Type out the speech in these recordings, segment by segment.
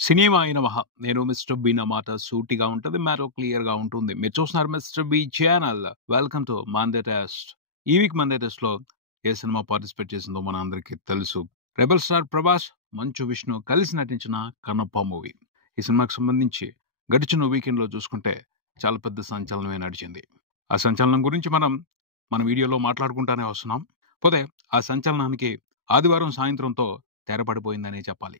Cinema అయిన మహా నేను మిస్టర్ బి నా మాట సూటిగా ఉంటది. మ్యాటర్ క్లియర్‌గా ఉంటుంది. మీరు చూస్తున్నారు Mr B channel. Welcome to Monday test. ఈ వీక్ మండే టెస్ట్‌లో ఏ సినిమా పార్టిసిపేట్ చేసిందో మనందరికీ తెలుసు. రెబెల్ స్టార్ ప్రభాస్, మంచు విష్ణు కలిసి నటించిన 'కన్నప్ప' మూవీ. ఈ సినిమాకి సంబంధించి గడిచిన వీకెండ్‌లో చూసుకుంటే చాలా పెద్ద సంచలనమే నడిచింది. ఆ సంచలనం గురించి మన వీడియోలో మాట్లాడుకుంటానే వస్తున్నాం. పోతే ఆ సంచలనానికి ఆదివారం సాయంత్రంతో తెరపడిపోయిందనే చెప్పాలి.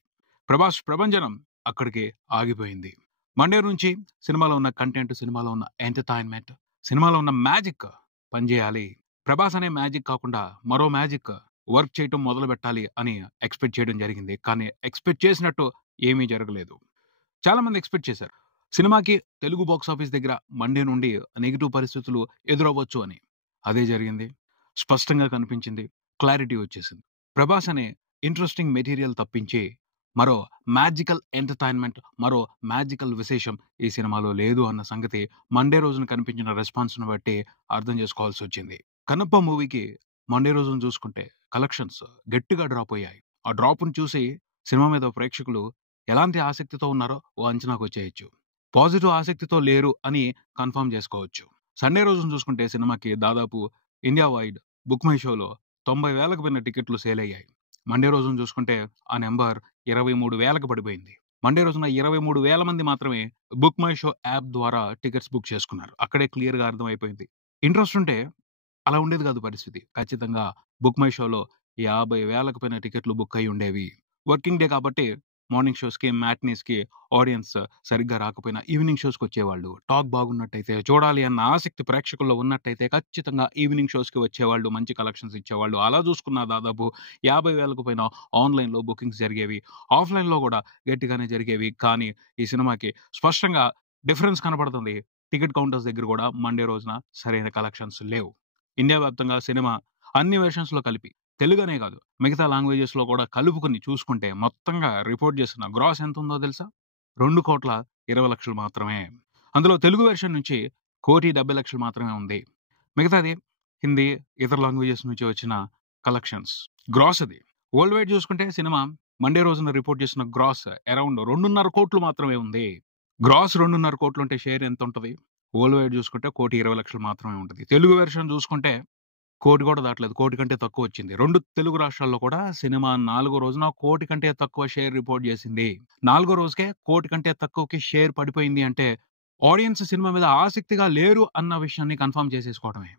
ప్రభాస్ ప్రభంజనం అక్కడికే ఆగిపోయింది. మండే నుంచి సినిమాలో ఉన్న కంటెంట్, సినిమాలో ఉన్న ఎంటర్‌టైన్‌మెంట్, సినిమాలో ఉన్న మ్యాజిక్ పనిచేయాలి. ప్రభాస్ అనే మ్యాజిక్ కాకుండా మరో మ్యాజిక్ వర్క్ చేయటం మొదలుపెట్టాలి అని ఎక్స్‌పెక్ట్ చేయడం జరిగింది. కానీ ఎక్స్‌పెక్ట్ చేసినట్టు ఏమీ జరగలేదు. చాలా మంది ఎక్స్‌పెక్ట్ చేశారు. సినిమాకి తెలుగు బాక్స్ ఆఫీస్ దగ్గర మండే నుండి నెగెటివ్ పరిస్థితులు ఎదురవ్వచ్చు అని. అదే జరిగింది. స్పష్టంగా కనిపించింది. క్లారిటీ వచ్చేసింది. ప్రభాస్ అనే ఇంట్రెస్టింగ్ మెటీరియల్ తప్పించి మరో మ్యాజికల్ ఎంటర్‌టైన్‌మెంట్, మరో మ్యాజికల్ విశేషం ఈ సినిమాలో లేదు అన్న సంగతి మండే రోజున కనిపించిన రెస్పాన్స్‌ని బట్టి అర్థం చేసుకోవాల్సొచ్చింది. 'కన్నప్ప' మూవీకి మండే రోజున చూసుకుంటే కలెక్షన్స్ గట్టిగా డ్రాప్ అయ్యాయి. ఆ డ్రాప్‌ని చూసి సినిమా మీద ప్రేక్షకులు ఎలాంటి ఆసక్తితో ఉన్నారో ఓ అంచనాకొచ్చేయొచ్చు. పాజిటివ్ ఆసక్తితో లేరు అని కన్ఫర్మ్ చేసుకోవచ్చు. సండే రోజున చూసుకుంటే సినిమాకి దాదాపు ఇండియా వైడ్ బుక్ మై షోలో 90,000కి పైన టికెట్లు సేల్ అయ్యాయి. మండే రోజున చూసుకుంటే ఆ నంబర్ 23,000కి పడిపోయింది. మండే రోజున 23,000 మంది మాత్రమే బుక్ మై షో యాప్ ద్వారా టికెట్స్ బుక్ చేసుకున్నారు. అక్కడే క్లియర్‌గా అర్థమైపోయింది. ఇంట్రెస్ట్ ఉంటే అలా ఉండేది కాదు పరిస్థితి. ఖచ్చితంగా బుక్ మై షోలో 50,000కి పైన టికెట్లు బుక్ అయ్యి ఉండేవి. వర్కింగ్ డే కాబట్టి మార్నింగ్ షోస్‌కి, మ్యాట్నీస్‌కి ఆడియన్స్ సరిగ్గా రాకపోయినా ఈవినింగ్ షోస్‌కొచ్చేవాళ్ళు. టాక్ బాగున్నట్టయితే, చూడాలి అన్న ఆసక్తి ప్రేక్షకుల్లో ఉన్నట్టయితే ఖచ్చితంగా ఈవినింగ్ షోస్‌కి వచ్చేవాళ్ళు. మంచి కలెక్షన్స్ ఇచ్చేవాళ్ళు. అలా చూసుకున్న దాదాపు 50,000కు పైన ఆన్‌లైన్‌లో బుకింగ్స్ జరిగేవి. ఆఫ్‌లైన్‌లో కూడా గట్టిగానే జరిగేవి. కానీ ఈ సినిమాకి స్పష్టంగా డిఫరెన్స్ కనపడుతుంది. టికెట్ కౌంటర్స్ దగ్గర కూడా మండే రోజున సరైన కలెక్షన్స్ లేవు. ఇండియా వ్యాప్తంగా సినిమా అన్ని వెర్షన్స్‌లో కలిపి తెలుగనే కాదు, మిగతా లాంగ్వేజెస్‌లో కూడా కలుపుకొని చూసుకుంటే మొత్తంగా రిపోర్ట్ చేసిన గ్రాస్ ఎంతుందో తెలుసా? 2,20,00,000 మాత్రమే. అందులో తెలుగు వెర్షన్ నుంచి 1,70,00,000 మాత్రమే ఉంది. మిగతాది హిందీ, ఇతర లాంగ్వేజెస్ నుంచి వచ్చిన కలెక్షన్స్. గ్రాస్ అది. వరల్డ్ వైడ్ చూసుకుంటే సినిమా మండే రోజున రిపోర్ట్ చేసిన గ్రాస్ అరౌండ్ 2,50,00,000 మాత్రమే ఉంది. గ్రాస్ 2,50,00,000 ఉంటే షేర్ ఎంతుంటది? వరల్డ్ వైడ్ చూసుకుంటే 1,20,00,000 మాత్రమే ఉంటది. తెలుగు వెర్షన్ చూసుకుంటే 1,00,00,000 కూడా దాటలేదు. 1,00,00,000 కంటే తక్కువొచ్చింది. 2 తెలుగు రాష్ట్రాల్లో కూడా సినిమా నాలుగో రోజున 1,00,00,000 కంటే తక్కువ షేర్ రిపోర్ట్ చేసింది. నాలుగో రోజుకే 1,00,00,000 కంటే తక్కువకి షేర్ పడిపోయింది అంటే ఆడియన్స్ సినిమా మీద ఆసక్తిగా లేరు అన్న విషయాన్ని కన్ఫర్మ్ చేసేసుకోవడమే.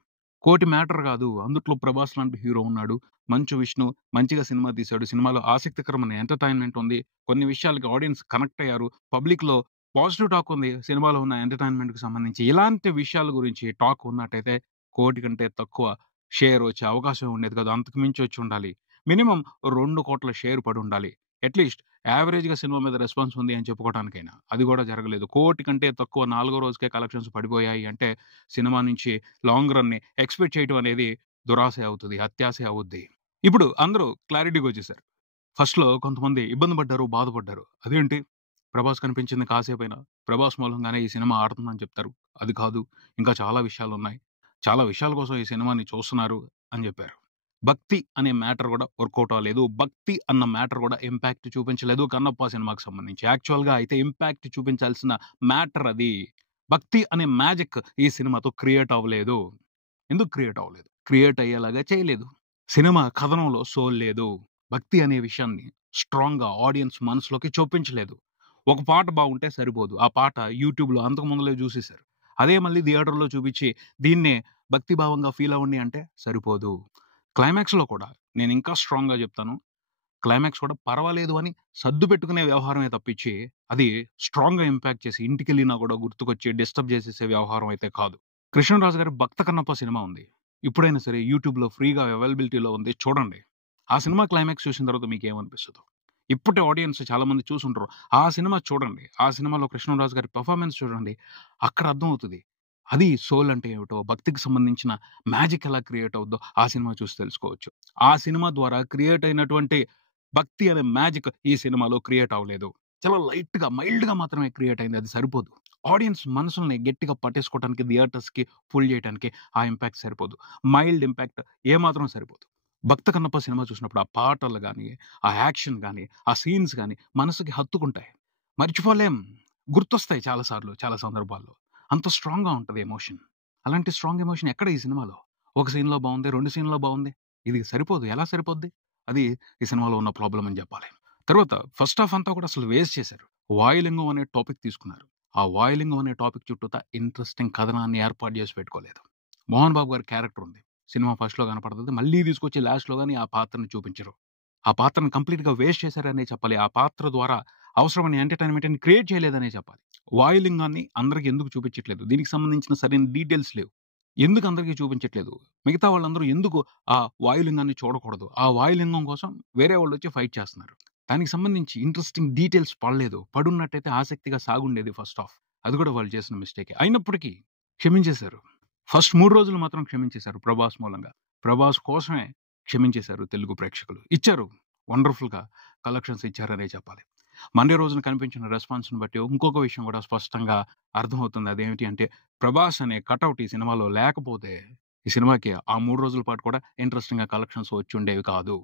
1,00,00,000 మ్యాటర్ కాదు. అందుట్లో ప్రభాస్ లాంటి హీరో ఉన్నాడు. మంచు విష్ణు మంచిగా సినిమా తీశాడు. సినిమాలో ఆసక్తికరమైన ఎంటర్‌టైన్‌మెంట్ ఉంది. కొన్ని విషయాలకి ఆడియన్స్ కనెక్ట్ అయ్యారు. పబ్లిక్‌లో పాజిటివ్ టాక్ ఉంది. సినిమాలో ఉన్న ఎంటర్‌టైన్‌మెంట్‌కి సంబంధించి. ఇలాంటి విషయాల గురించి టాక్ ఉన్నట్టయితే 1,00,00,000 కంటే తక్కువ షేర్ వచ్చే అవకాశం ఉండేది కాదు. అంతకు మించి వచ్చి ఉండాలి. మినిమమ్ 2,00,00,000 షేర్ పడుండాలి. అట్‌లీస్ట్ యావరేజ్‌గా సినిమా మీద రెస్పాన్స్ ఉంది అని చెప్పుకోవటానికైనా. అది కూడా జరగలేదు. 1,00,00,000 కంటే తక్కువ నాలుగో రోజుకే కలెక్షన్స్ పడిపోయాయి అంటే సినిమా నుంచి లాంగ్ రన్‌ని ఎక్స్‌పెక్ట్ చేయటం అనేది దురాశే అవుతది. అత్యాశే అవుద్ది. ఇప్పుడు అందరూ క్లారిటీకొచ్చేసారు. ఫస్ట్‌లో కొంతమంది ఇబ్బంది పడ్డారు, బాధపడ్డారు. అదేంటి? ప్రభాస్ కనిపించింది కాసేపైనా. ప్రభాస్ మూలంగానే ఈ సినిమా ఆడుతుందని చెప్తారు. అది కాదు. ఇంకా చాలా విషయాలున్నాయి. చాలా విషయాల కోసం ఈ సినిమాని చూస్తున్నారు అని జెప్పారు. భక్తి అనే మ్యాటర్ గూడా వర్కౌట్ అవ్వలేదు. భక్తి అన్న మ్యాటర్ గూడా ఇంపాక్ట్ చూపించలేదు 'కన్నప్ప' సినిమాకి సంబంధించి. యాక్చువల్‌గా అయితే ఇంపాక్ట్ చూపించాల్సిన మ్యాటర్ అది. భక్తి అనే మ్యాజిక్ ఈ సినిమాతో క్రియేట్ అవ్వలేదు. ఎందుకు క్రియేట్ అవ్వలేదు? క్రియేట్ అయ్యేలాగా చేయలేదు. సినిమా కథనంలో సోల్ లేదు. భక్తి అనే విషయాన్ని స్ట్రాంగ్‌గా ఆడియన్స్ మనసులోకి చొప్పించలేదు. ఒక పాట బాగుంటే సరిపోదు. ఆ పాట యూట్యూబ్‌లో అంతకు ముందులే జూసేసారు. అదే మళ్ళీ థియేటర్‌లో చూపించి దీన్నే భక్తి భావంగా ఫీల్ అవ్వండి అంటే సరిపోదు. క్లైమాక్స్‌లో కూడా నేనింకా స్ట్రాంగ్‌గా జెప్తాను. క్లైమాక్స్ కూడా పర్వాలేదు అని సర్దు పెట్టుకునే వ్యవహారమే తప్పించి, అది స్ట్రాంగ్‌గా ఇంపాక్ట్ చేసి ఇంటికెళ్ళినా గూడా గుర్తుకొచ్చి డిస్టర్బ్ చేసేసే వ్యవహారం అయితే కాదు. 'కృష్ణరాజు' గారి 'భక్త కన్నప్ప' సినిమా ఉంది. ఇప్పుడైనా సరే యూట్యూబ్‌లో ఫ్రీగా అవైలబిలిటీలో ఉంది. చూడండి. ఆ సినిమా క్లైమాక్స్ చూసిన తర్వాత మీకేమనిపిస్తదో? ఇప్పటి ఆడియన్స్ చాలా మంది చూసుంటరు. ఆ సినిమా చూడండి. ఆ సినిమాలో 'కృష్ణరాజు' గారి పెర్ఫార్మన్స్ చూడండి. అక్కడ అర్థమవుతది. అది సోల్ అంటే ఏమిటో, భక్తికి సంబంధించిన మ్యాజిక్ ఎలా క్రియేట్ అవుద్దో ఆ సినిమా చూసి తెలుసుకోవచ్చు. ఆ సినిమా ద్వారా క్రియేట్ అయినటువంటి భక్తి అనే మ్యాజిక్ ఈ సినిమాలో క్రియేట్ అవ్వలేదు. చాలా లైట్‌గా, మైల్డ్‌గా మాత్రమే క్రియేట్ అయింది. అది సరిపోదు. ఆడియన్స్ మనసుల్ని గట్టిగా పట్టేసుకోవటానికి, థియేటర్స్‌కి పుల్ చేయటానికి ఆ ఇంపాక్ట్ సరిపోదు. మైల్డ్ ఇంపాక్ట్ ఏమాత్రం సరిపోదు. 'భక్త కన్నప్ప' సినిమా చూసినప్పుడు ఆ పాటలు గాని, ఆ యాక్షన్ గాని, ఆ సీన్స్ గాని మనసుకి హత్తుకుంటాయి. మర్చిపోలేం. గుర్తొస్తాయి చాలా సార్లు, చాలా సందర్భాల్లో. అంత స్ట్రాంగ్‌గా ఉంటది ఎమోషన్. అలాంటి స్ట్రాంగ్ ఎమోషన్ ఎక్కడ ఈ సినిమాలో? ఒక సీన్‌లో బావుంది, 2 సీన్‌లో బావుంది. ఇది సరిపోదు. ఎలా సరిపోద్ది? అది ఈ సినిమాలో ఉన్న ప్రాబ్లమ్ అని జెప్పాలి. తర్వాత ఫస్ట్ హాఫ్ అంతా కూడా అసలు వేస్ట్ చేశారు. వాయులింగం అనే టాపిక్ తీసుకున్నారు. ఆ వాయులింగం అనే టాపిక్ చుట్టూతా ఇంట్రెస్టింగ్ కథనాన్ని ఏర్పాటు జేసి పెట్టుకోలేదు. మోహన్ బాబు గారి క్యారెక్టర్ ఉంది. సినిమా ఫస్ట్‌లో కనపడతది. మళ్ళీ తీసుకొచ్చి లాస్ట్‌లో గాని ఆ పాత్రని చూపించరు. ఆ పాత్రను కంప్లీట్‌గా వేస్ట్ చేశారనే చెప్పాలి. ఆ పాత్ర ద్వారా అవసరమైన ఎంటర్‌టైన్‌మెంట్‌ని క్రియేట్ చేయలేదనే చెప్పాలి. వాయులింగాన్ని అందరికి ఎందుకు చూపించట్లేదు? దీనికి సంబంధించిన సరైన డీటెయిల్స్ లేవు. ఎందుకు అందరికి చూపించట్లేదు? మిగతా వాళ్ళందరూ ఎందుకు ఆ వాయులింగాన్ని చూడకూడదు? ఆ వాయులింగం కోసం వేరే వాళ్ళొచ్చి ఫైట్ చేస్తున్నారు. దానికి సంబంధించి ఇంట్రెస్టింగ్ డీటెయిల్స్ పడలేదు. పడున్నట్టయితే ఆసక్తిగా సాగుండేది ఫస్ట్ హాఫ్. అది కూడా వాళ్ళు చేసిన మిస్టేకే. అయినప్పటికీ క్షమించేశారు. ఫస్ట్ 3 రోజులు మాత్రం క్షమించేశారు 'ప్రభాస్' మూలంగా. 'ప్రభాస్' కోసమే క్షమించేశారు తెలుగు ప్రేక్షకులు. ఇచ్చారు. వండర్‌ఫుల్‌గా కలెక్షన్స్ ఇచ్చారనే చెప్పాలి. మండే రోజున కనిపించిన రెస్పాన్స్‌ని బట్టి ఇంకొక విషయం కూడా స్పష్టంగా అర్థమవుతుంది. అదేమిటి అంటే 'ప్రభాస్' అనే కటౌట్ ఈ సినిమాలో లేకపోతే ఈ సినిమాకి ఆ 3 రోజుల పాటు కూడా ఇంట్రెస్టింగ్‌గా కలెక్షన్స్ వచ్చుండేవి కాదు.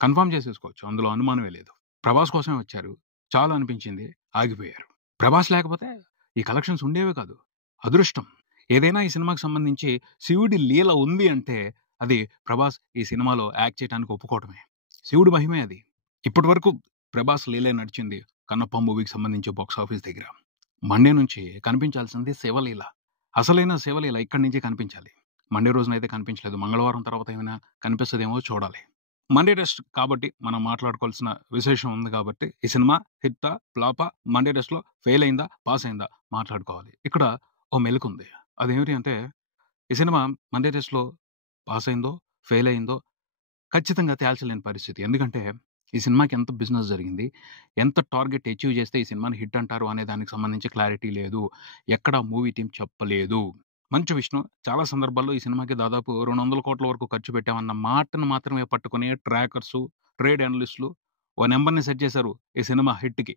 కన్ఫర్మ్ చేసేసుకోవచ్చు. అందులో అనుమానమే లేదు. 'ప్రభాస్' కోసమే వచ్చారు. చాలు అనిపించింది. ఆగిపోయారు. 'ప్రభాస్' లేకపోతే ఈ కలెక్షన్స్ ఉండేవే కాదు. అదృష్టం. ఏదైనా ఈ సినిమాకి సంబంధించి శివుడి లీల ఉంది అంటే అది 'ప్రభాస్' ఈ సినిమాలో యాక్ట్ చేయడానికి ఒప్పుకోవటమే. శివుడి మహిమే అది. ఇప్పటివరకు 'ప్రభాస్' లీలే నడిచింది 'కన్నప్ప' మూవీకి సంబంధించి బాక్స్ ఆఫీస్ దగ్గర. మండే నుంచి కనిపించాల్సింది శివలీల. అసలైన శివలీల ఇక్కడి నుంచే కనిపించాలి. మండే రోజునైతే కనిపించలేదు. మంగళవారం తర్వాత ఏమైనా కనిపిస్తదేమో చూడాలి. మండే టెస్ట్ కాబట్టి మనం మాట్లాడుకోవాల్సిన విశేషం ఉంది కాబట్టి ఈ సినిమా హిట్టా? ఫ్లాపా? మండే టెస్ట్‌లో ఫెయిల్ అయిందా? పాస్ అయిందా? మాట్లాడుకోవాలి. ఇక్కడ ఓ మెలికుంది. అదేమిటి అంటే ఈ సినిమా మండే టెస్ట్‌లో పాస్ అయిందో, ఫెయిల్ అయిందో ఖచ్చితంగా తేల్చలేని పరిస్థితి. ఎందుకంటే, ఈ సినిమాకి ఎంత బిజినెస్ జరిగింది? ఎంత టార్గెట్ అచీవ్ చేస్తే ఈ సినిమాని హిట్ అంటారు అనే దానికి సంబంధించి క్లారిటీ లేదు. ఎక్కడ మూవీ టీమ్ చెప్పలేదు. మంచు విష్ణు చాలా సందర్భాల్లో ఈ సినిమాకి దాదాపు 200,00,00,000 వరకు ఖర్చు పెట్టామన్న మాటను మాత్రమే పట్టుకొని ట్రాకర్సు, ట్రేడ్ అనలిస్ట్‌లు ఓ నంబర్‌ని సెట్ చేశారు ఈ సినిమా హిట్‌కి.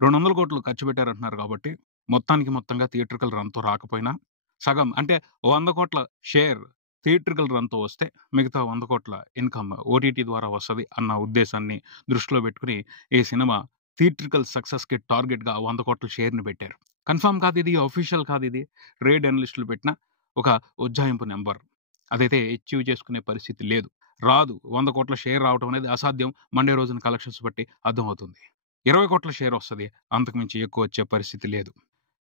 200,00,00,000 ఖర్చు పెట్టారంటున్నారు కాబట్టి, మొత్తానికి మొత్తంగా థియేట్రికల్ రన్‌తో రాకపోయినా, సగం అంటే 100,00,00,000 షేర్ థియేట్రికల్ రన్‌తో వస్తే, మిగతా 100,00,00,000 ఇన్‌కమ్ ఓటీటీ ద్వారా వస్తది అన్న ఉద్దేశాన్ని దృష్టిలో పెట్టుకొని, ఈ సినిమా థియేట్రికల్ సక్సెస్‌కి టార్గెట్‌గా 100,00,00,000 షేర్‌ని పెట్టారు. కన్ఫర్మ్ కాదిది, అఫీషియల్ కాదిది. ట్రేడ్ అనలిస్టులు పెట్టిన ఒక ఉజ్జాయింపు నంబర్. అదైతే అచీవ్ చేసుకునే పరిస్థితి లేదు. రాదు. 100,00,00,000 షేర్ రావటం అనేది అసాధ్యం. మండే రోజున కలెక్షన్స్ బట్టి అర్థమవుతుంది. 20,00,00,000 షేర్ వస్తది. అంతకు మించి ఎక్కువ వచ్చే పరిస్థితి లేదు.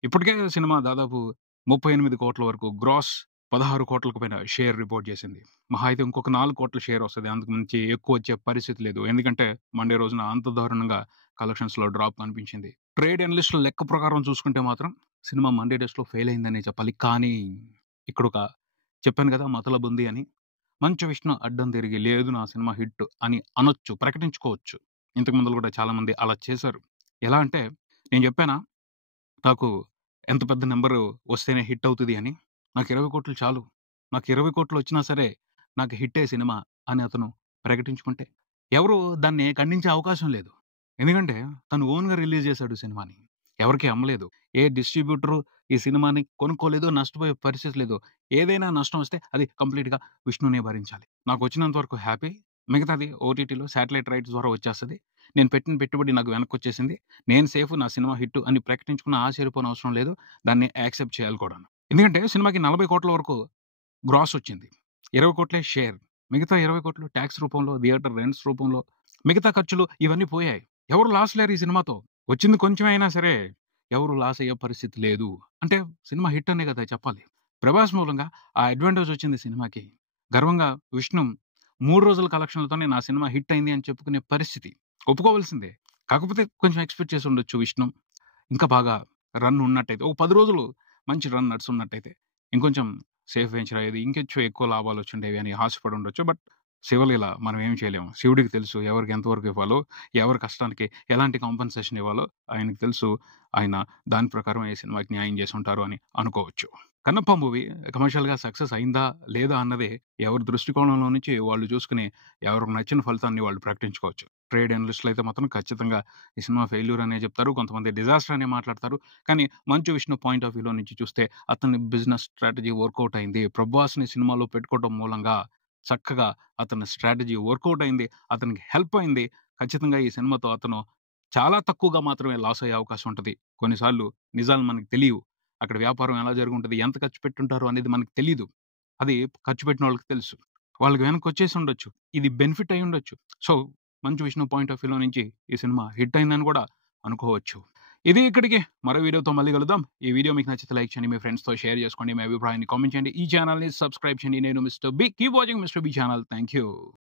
ఇప్పటికే సినిమా దాదాపు 38,00,00,000 వరకు గ్రాస్ 16,00,00,000కు పైన షేర్ రిపోర్ట్ చేసింది. మహా అయితే ఇంకొక 4,00,00,000 షేర్ వస్తది. అంతకు మించి ఎక్కువ వచ్చే పరిస్థితి లేదు. ఎందుకంటే మండే రోజున అంత దారుణంగా కలెక్షన్స్‌లో డ్రాప్ కనిపించింది. ట్రేడ్ అనలిస్టుల లెక్క ప్రకారం చూసుకుంటే మాత్రం సినిమా మండే టెస్ట్‌లో ఫెయిల్ అయిందనే చెప్పాలి. కానీ ఇక్కడొక చెప్పాను కదా! మతలబుంది అని. మంచు విష్ణు అడ్డం తిరిగి లేదు నా సినిమా హిట్ అని అనొచ్చు. ప్రకటించుకోవచ్చు. ఇంతకు ముందుల కూడా చాలామంది అలా చేశారు. ఎలా అంటే నేను చెప్పానా? నాకు ఎంత పెద్ద నంబరు వస్తేనే హిట్ అవుతది అని. నాకు 20,00,00,000 చాలు. నాకు 20,00,00,000 వచ్చినా సరే నాకు హిట్టే సినిమా అని అతను ప్రకటించుకుంటే, ఎవరు దాన్ని ఖండించే అవకాశం లేదు. ఎందుకంటే తను ఓన్‌గా రిలీజ్ చేశాడు సినిమాని. ఎవరికీ అమ్మలేదు. ఏ డిస్ట్రిబ్యూటరు ఈ సినిమాని కొనుక్కోలేదు. నష్టపోయే పరిస్థితి లేదు. ఏదైనా నష్టం వస్తే అది కంప్లీట్‌గా విష్ణునే భరించాలి. నాకొచ్చినంత వరకు హ్యాపీ. మిగతాది ఓటీటీలో శాటిలైట్ రైట్స్ ద్వారా వచ్చేస్తది. నేను పెట్టిన పెట్టుబడి నాకు వెనక్కొచ్చేసింది. నేను సేఫ్ నా సినిమా హిట్ అని ప్రకటించుకున్న ఆశ్చర్యపోనవసరం లేదు. దాన్ని యాక్సెప్ట్ చేయాలి కూడాను. ఎందుకంటే సినిమాకి 40,00,00,000 వరకు గ్రాస్ వచ్చింది. 20,00,00,000 షేర్. మిగతా 20,00,00,000 టాక్స్ రూపంలో, థియేటర్ రెంట్స్ రూపంలో, మిగతా ఖర్చులు ఇవన్నీ పోయాయి. ఎవరు లాస్ లేరు ఈ సినిమాతో. వచ్చింది కొంచెమే అయినా సరే ఎవరు లాస్ అయ్యే పరిస్థితి లేదు. అంటే సినిమా హిట్ అనే కదా చెప్పాలి. 'ప్రభాస్' మూలంగా ఆ అడ్వాంటేజ్ వచ్చింది సినిమాకి. గర్వంగా విష్ణు 3 రోజుల కలెక్షన్‌లతోనే నా సినిమా హిట్ అయింది అని చెప్పుకునే పరిస్థితి. ఒప్పుకోవాల్సిందే. కాకపోతే కొంచెం ఎక్స్‌పెక్ట్ చేసి ఉండొచ్చు విష్ణు. ఇంకా బాగా రన్ ఉన్నట్టయితే, ఒక 10 రోజులు మంచి రన్ నడుసున్నట్టయితే, ఇంకొంచెం సేఫ్ వెంచర్ అయ్యేది. ఇంకొంచెం ఎక్కువ లాభాలొచ్చుండేవి అని ఆశపడి ఉండొచ్చు. బట్ శివలీల మనం ఏమి చేయలేము. శివుడికి తెలుసు ఎవరికి ఎంతవరకు ఇవ్వాలో, ఎవరి కష్టానికి ఎలాంటి కాంపెన్సేషన్ ఇవ్వాలో ఆయనకి తెలుసు. ఆయన దాని ప్రకారం ఈ సినిమాకి న్యాయం చేసుంటారు అని అనుకోవచ్చు. 'కన్నప్ప' మూవీ కమర్షియల్‌గా సక్సెస్ అయిందా? లేదా? అన్నది ఎవరి దృష్టికోణంలో నుంచి వాళ్ళు చూసుకొని, ఎవరికి నచ్చిన ఫలితాన్ని వాళ్ళు ప్రకటించుకోవచ్చు. ట్రేడ్ అనలిస్టులయితే మాత్రం ఖచ్చితంగా ఈ సినిమా ఫెయిల్యూర్ అనే చెప్తారు. కొంతమంది డిజాస్టర్ అనే మాట్లాడతారు. కానీ మంచు విష్ణు పాయింట్ ఆఫ్ వ్యూలో నుంచి చూస్తే అతని బిజినెస్ స్ట్రాటజీ వర్కౌట్ అయింది. 'ప్రభాస్‌ని' సినిమాలో పెట్టుకోవడం మూలంగా చక్కగా అతని స్ట్రాటజీ వర్కౌట్ అయింది. అతనికి హెల్ప్ అయింది. ఖచ్చితంగా ఈ సినిమాతో అతను చాలా తక్కువగా మాత్రమే లాస్ అయ్యే అవకాశం ఉంటది. కొన్నిసార్లు నిజాలు మనకు తెలియవు. అక్కడ వ్యాపారం ఎలా జరుగుంటది, ఎంత ఖర్చు పెట్టుంటారు అనేది మనకు తెలీదు. అది ఖర్చు పెట్టినోళ్ళకి తెలుసు. వాళ్ళకి వెనక్కొచ్చేసి ఉండొచ్చు. ఇది బెనిఫిట్ అయ్యుండొచ్చు. So, Manchu Vishnu point of వ్యూలో నుంచి ఈ సినిమా హిట్ అయిందని కూడా అనుకోవచ్చు. ఇది ఇక్కడికి. మరో వీడియోతో మళ్ళీ కలుద్దాం. ఈ వీడియో మీకు నచ్చితే లైక్ చేయండి. మీ ఫ్రెండ్స్‌తో షేర్ చేసుకోండి. మీ అభిప్రాయాన్ని కామెంట్ చేయండి. ఈ ఛానెల్‌ని సబ్స్క్రైబ్ చేయండి. నేను Mr B. Keep watching Mr B channel. Thank you.